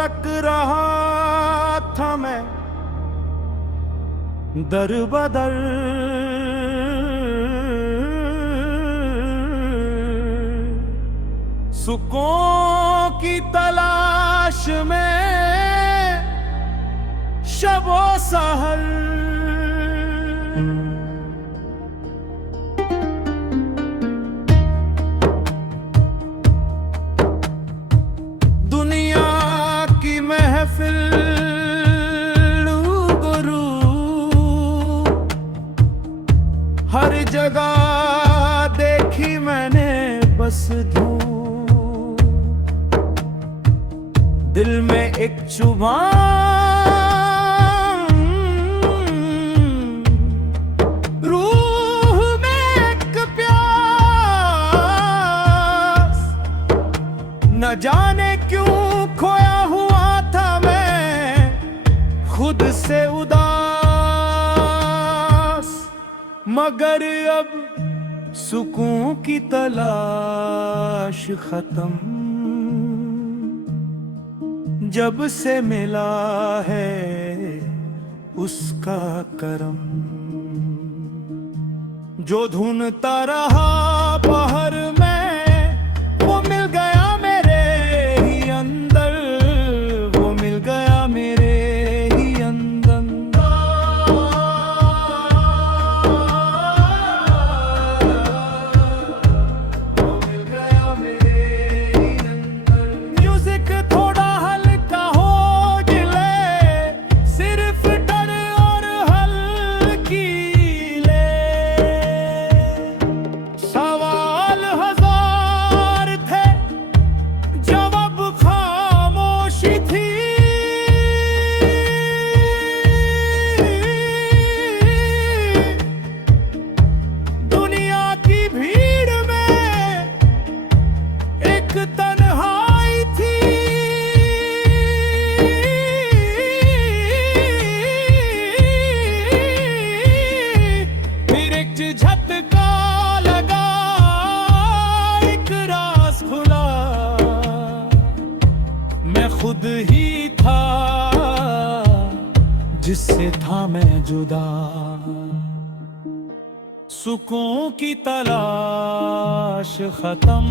भटक रहा था मैं दर बदर, सुकून की तलाश में शबो सहर। दुनिया की महफिल गुरु हर जगह देखी मैंने बस धूम, दिल में एक चुभान, रूह में एक प्यास, न जाने क्यों खोया हुआ था मैं खुद से उदास। मगर अब सुकून की तलाश खत्म जब से मिला है उसका करम। जो ढूंढता रहा बाहर में वो मिल गया मेरे ही अंदर, वो मिल गया मेरे ही अंदर। वो मिल गया मेरे ही अंदर। म्यूजिक थोड़ा हल्का हो जिले, सिर्फ डर और हल्की ले। सवाल हजार थे जवाब खामोशी थी। दुनिया की भीड़ में एक तन्हाई थी। फिर एक झटका लगा, एक राज खुला, मैं खुद ही था जिससे था मैं जुदा। सुकून की तलाश खत्म